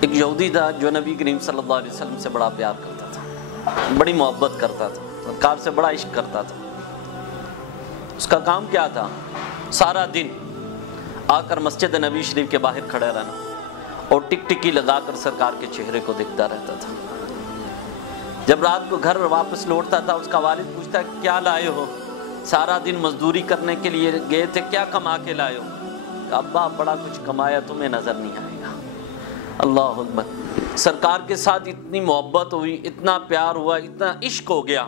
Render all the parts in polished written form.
ایک یہودی تھا جو نبی کریم صلی اللہ علیہ وسلم سے بڑا پیار کرتا تھا، بڑی محبت کرتا تھا، سرکار سے بڑا عشق کرتا تھا۔ اس کا کام کیا تھا؟ سارا دن آ کر مسجد نبی شریف کے باہر کھڑے رہنا اور ٹک ٹکی لگا کر سرکار کے چہرے کو دیکھتا رہتا تھا۔ جب رات کو گھر واپس لوٹتا تھا، اس کا والد پوچھتا کیا لائے ہو؟ سارا دن مزدوری کرنے کے لیے گئے تھے، کیا کما کے لائے ہو؟ ابا بڑا کچھ کمایا، تمہیں نظر نہیں آئے گا۔ اللہ اکبر۔ سرکار کے ساتھ اتنی محبت ہوئی، اتنا پیار ہوا، اتنا عشق ہو گیا،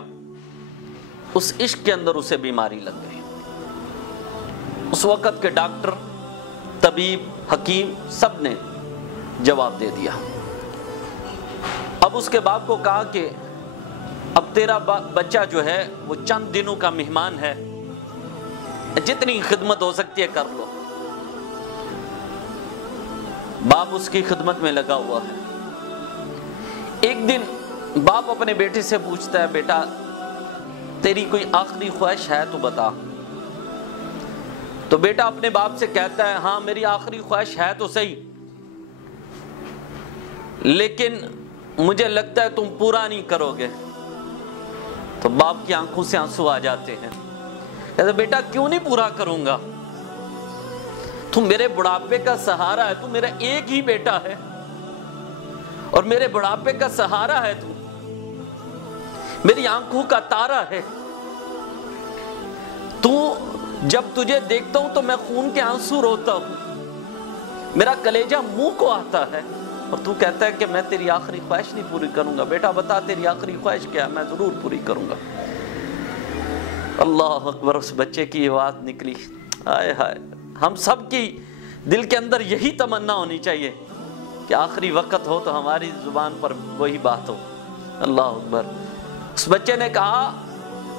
اس عشق کے اندر اسے بیماری لگ گئی۔ اس وقت کے ڈاکٹر، طبیب، حکیم سب نے جواب دے دیا۔ اب اس کے باپ کو کہا کہ اب تیرا بچہ جو ہے وہ چند دنوں کا مہمان ہے، جتنی خدمت ہو سکتی ہے کر لو۔ باپ اس کی خدمت میں لگا ہوا ہے۔ ایک دن باپ اپنے بیٹے سے پوچھتا ہے بیٹا تیری کوئی آخری خواہش ہے تو بتا۔ تو بیٹا اپنے باپ سے کہتا ہے ہاں میری آخری خواہش ہے تو صحیح، لیکن مجھے لگتا ہے تم پورا نہیں کرو گے۔ تو باپ کی آنکھوں سے آنسو آ جاتے ہیں، کہتا ہے بیٹا کیوں نہیں پورا کروں گا؟ تم میرے بڑھاپے کا سہارا ہے، تم میرا ایک ہی بیٹا ہے اور میرے بڑھاپے کا سہارا ہے، تم میری آنکھوں کا تارا ہے۔ تو جب تجھے دیکھتا ہوں تو میں خون کے آنسو روتا ہوں، میرا کلیجہ منہ کو آتا ہے، اور تو کہتا ہے کہ میں تیری آخری خواہش نہیں پوری کروں گا۔ بیٹا بتا تیری آخری خواہش کیا ہے؟ میں ضرور پوری کروں گا۔ اللہ اکبر۔ اس بچے کی آواز نکلی، ہائے ہائے۔ ہم سب کی دل کے اندر یہی تمنا ہونی چاہیے کہ آخری وقت ہو تو ہماری زبان پر وہی بات ہو۔ اللہ اکبر۔ اس بچے نے کہا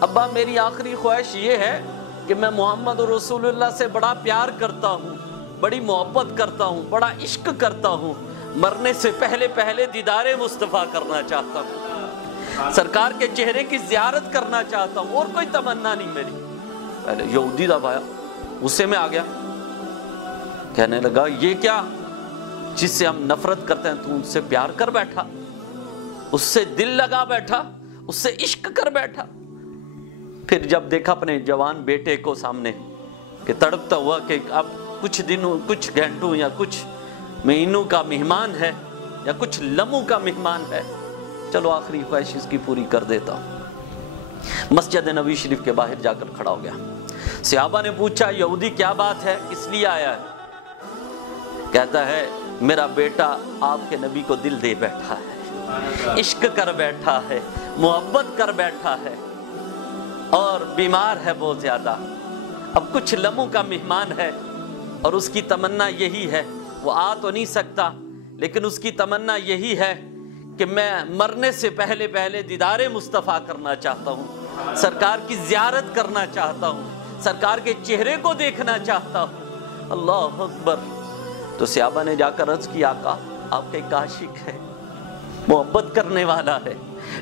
ابا میری آخری خواہش یہ ہے کہ میں محمد رسول اللہ سے بڑا پیار کرتا ہوں، بڑی محبت کرتا ہوں، بڑا عشق کرتا ہوں، مرنے سے پہلے دیدار مصطفیٰ کرنا چاہتا ہوں، سرکار کے چہرے کی زیارت کرنا چاہتا ہوں، اور کوئی تمنا نہیں میری۔ پہلے یہودی دا بھایا غصے میں آ گیا، کہنے لگا یہ کیا؟ جس سے ہم نفرت کرتے ہیں تو ان سے پیار کر بیٹھا، اس سے دل لگا بیٹھا، اس سے عشق کر بیٹھا۔ پھر جب دیکھا اپنے جوان بیٹے کو سامنے کہ تڑپتا ہوا کہ اب کچھ دنوں، کچھ گھنٹوں یا کچھ مہینوں کا مہمان ہے یا کچھ لمحوں کا مہمان ہے، چلو آخری خواہش اس کی پوری کر دیتا ہوں۔ مسجد نبی شریف کے باہر جا کر کھڑا ہو گیا۔ صحابہ نے پوچھا یہودی کیا بات ہے، کس لیے آیا ہے؟ کہتا ہے میرا بیٹا آپ کے نبی کو دل دے بیٹھا ہے، عشق کر بیٹھا ہے، محبت کر بیٹھا ہے، اور بیمار ہے بہت زیادہ، اب کچھ لمحوں کا مہمان ہے، اور اس کی تمنا یہی ہے، وہ آ تو نہیں سکتا لیکن اس کی تمنا یہی ہے کہ میں مرنے سے پہلے دیدار مصطفیٰ کرنا چاہتا ہوں، سرکار کی زیارت کرنا چاہتا ہوں، سرکار کے چہرے کو دیکھنا چاہتا ہوں۔ اللہ اکبر۔ تو صحابہ نے جا کر عرض کی آقا آپ کا ایک عاشق ہے، محبت کرنے والا ہے،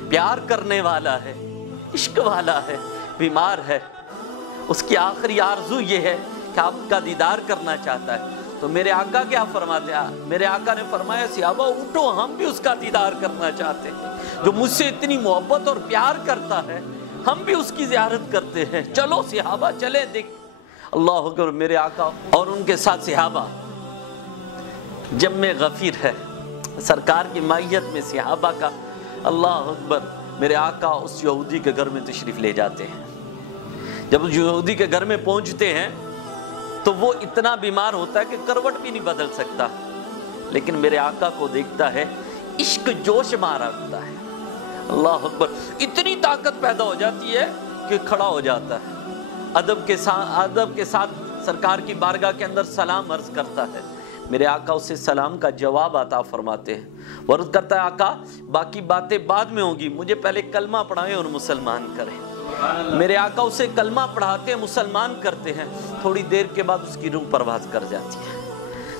پیار کرنے والا ہے، عشق والا ہے، بیمار ہے، اس کی آخری آرزو یہ ہے کہ آپ کا دیدار کرنا چاہتا ہے۔ تو میرے آقا کیا فرماتے ہیں؟ میرے آقا نے فرمایا صحابہ اٹھو، ہم بھی اس کا دیدار کرنا چاہتے ہیں، جو مجھ سے اتنی محبت اور پیار کرتا ہے ہم بھی اس کی زیارت کرتے ہیں، چلو صحابہ چلے دیکھ۔ اللہ اکبر۔ میرے آقا اور ان کے ساتھ صحابہ جم غفیر ہے، سرکار کی معیت میں صحابہ کا، اللہ اکبر، میرے آقا اس یہودی کے گھر میں تشریف لے جاتے ہیں۔ جب اس یہودی کے گھر میں پہنچتے ہیں تو وہ اتنا بیمار ہوتا ہے کہ کروٹ بھی نہیں بدل سکتا، لیکن میرے آقا کو دیکھتا ہے، عشق جوش مارا ہوتا ہے، اللہ اکبر، اتنی طاقت پیدا ہو جاتی ہے کہ کھڑا ہو جاتا ہے، ادب کے ساتھ سرکار کی بارگاہ کے اندر سلام عرض کرتا ہے۔ میرے آقا اسے سلام کا جواب عطا فرماتے ہیں، وہ عرض کرتا ہے آقا باقی باتیں بعد میں ہوں گی، مجھے پہلے کلمہ پڑھائیں اور مسلمان کریں۔ میرے آقا اسے کلمہ پڑھاتے ہیں، مسلمان کرتے ہیں، تھوڑی دیر کے بعد اس کی روح پرواز کر جاتی ہے۔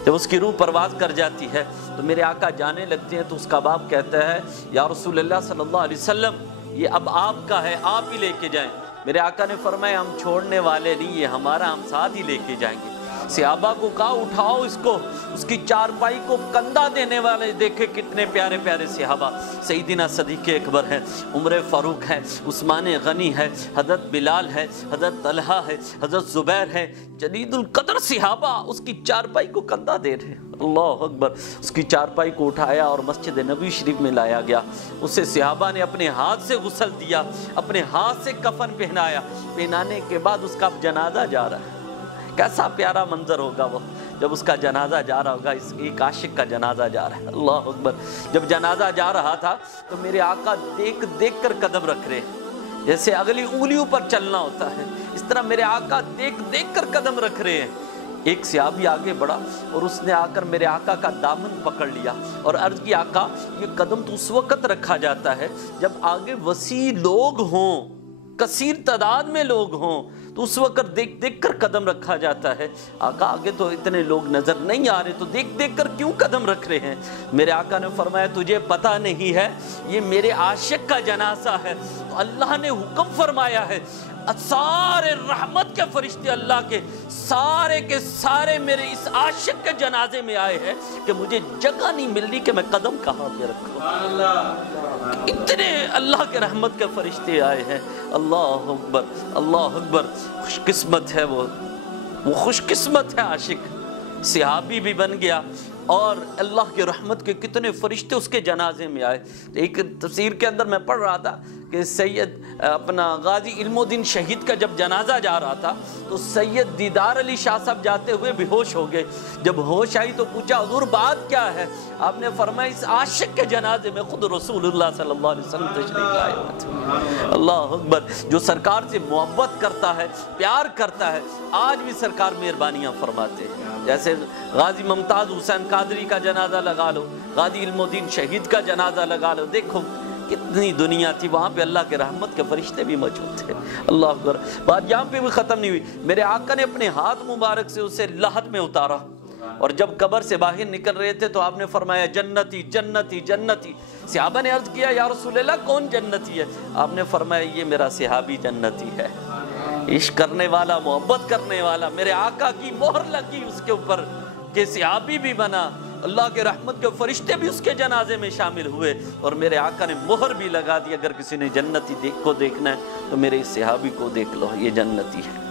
جب اس کی روح پرواز کر جاتی ہے تو میرے آقا جانے لگتے ہیں، تو اس کا باپ کہتا ہے یا رسول اللہ صلی اللہ علیہ وسلم یہ اب آپ کا ہے، آپ ہی لے کے جائیں۔ میرے آقا نے فرمایا ہم چھوڑنے والے نہیں، یہ ہمارا، ہم ساتھ ہی لے کے جائیں گے۔ صحابہ کو کہا اٹھاؤ اس کو، اس کی چارپائی کو کندھا دینے والے دیکھے کتنے پیارے پیارے صحابہ، سیدنا صدیق اکبر ہے، عمر فاروق ہے، عثمان غنی ہے، حضرت بلال ہے، حضرت طلحہ ہے، حضرت زبیر ہے، جلیل القدر صحابہ اس کی چارپائی کو کندھا دے رہے ہیں۔ اللہ اکبر، اس کی چارپائی کو اٹھایا اور مسجد نبوی شریف میں لایا گیا، اسے صحابہ نے اپنے ہاتھ سے غسل دیا، اپنے ہاتھ سے کفن پہنایا، پہنانے کے بعد اس کا جنازہ جا رہا ہے۔ کیسا پیارا منظر ہوگا وہ جب اس کا جنازہ جا رہا ہوگا، اس ایک عاشق کا جنازہ جا رہا ہے۔ اللہ اکبر، جب جنازہ جا رہا تھا تو میرے آقا دیکھ دیکھ کر قدم رکھ رہے ہیں، جیسے اگلی انگلیوں پر چلنا ہوتا ہے اس طرح میرے آقا دیکھ دیکھ کر قدم رکھ رہے ہیں۔ ایک صحابی آگے بڑھا اور اس نے آ کر میرے آقا کا دامن پکڑ لیا اور عرض کی آقا یہ قدم تو اس وقت رکھا جاتا ہے جب آگے وسیع لوگ ہوں، کثیر تعداد میں لوگ ہوں، تو اس وقت دیکھ دیکھ کر قدم رکھا جاتا ہے۔ آقا آگے تو اتنے لوگ نظر نہیں آ رہے تو دیکھ دیکھ کر کیوں قدم رکھ رہے ہیں؟ میرے آقا نے فرمایا تجھے پتہ نہیں ہے یہ میرے عاشق کا جنازہ ہے، تو اللہ نے حکم فرمایا ہے سارے رحمت کے فرشتے اللہ کے سارے میرے اس عاشق کے جنازے میں آئے ہیں کہ مجھے جگہ نہیں مل رہی کہ میں قدم کہاں پہ رکھوں۔ اتنے اللہ کے رحمت کے فرشتے آئے ہیں۔ اللہ اکبر، اللہ اکبر، خوش قسمت ہے وہ خوش قسمت ہے عاشق، صحابی بھی بن گیا اور اللہ کے رحمت کے کتنے فرشتے اس کے جنازے میں آئے۔ ایک تفسیر کے اندر میں پڑھ رہا تھا کہ سید اپنا غازی علم الدین شہید کا جب جنازہ جا رہا تھا تو سید دیدار علی شاہ صاحب جاتے ہوئے بے ہوش ہو گئے۔ جب ہوش آئی تو پوچھا حضور بات کیا ہے؟ آپ نے فرمایا اس عاشق کے جنازے میں خود رسول اللہ صلی اللہ علیہ وسلم تشریف لائے ہوئے تھے۔ اللہ اکبر، جو سرکار سے محبت کرتا ہے، پیار کرتا ہے، آج بھی سرکار مہربانیاں فرماتے ہیں۔ جیسے غازی ممتاز حسین قادری کا جنازہ لگا لو، غازی علم الدین شہید کا جنازہ لگا لو، دیکھو کتنی دنیا تھی، وہاں پہ اللہ کے رحمت کے فرشتے بھی موجود تھے۔ اللہ اکبر، بات یہاں پہ بھی ختم نہیں ہوئی، میرے آقا نے اپنے ہاتھ مبارک سے اسے لحد میں اتارا اور جب قبر سے باہر نکل رہے تھے تو آپ نے فرمایا جنتی جنتی جنتی۔ صحابہ نے عرض کیا یا رسول اللہ کون جنتی ہے؟ آپ نے فرمایا یہ میرا صحابی جنتی ہے، عشق کرنے والا، محبت کرنے والا، میرے آقا کی مہر لگی اس کے اوپر کہ صحابی بھی بنا، اللہ کے رحمت کے فرشتے بھی اس کے جنازے میں شامل ہوئے اور میرے آقا نے مہر بھی لگا دی اگر کسی نے جنتی کو دیکھنا ہے تو میرے اس صحابی کو دیکھ لو، یہ جنتی ہے۔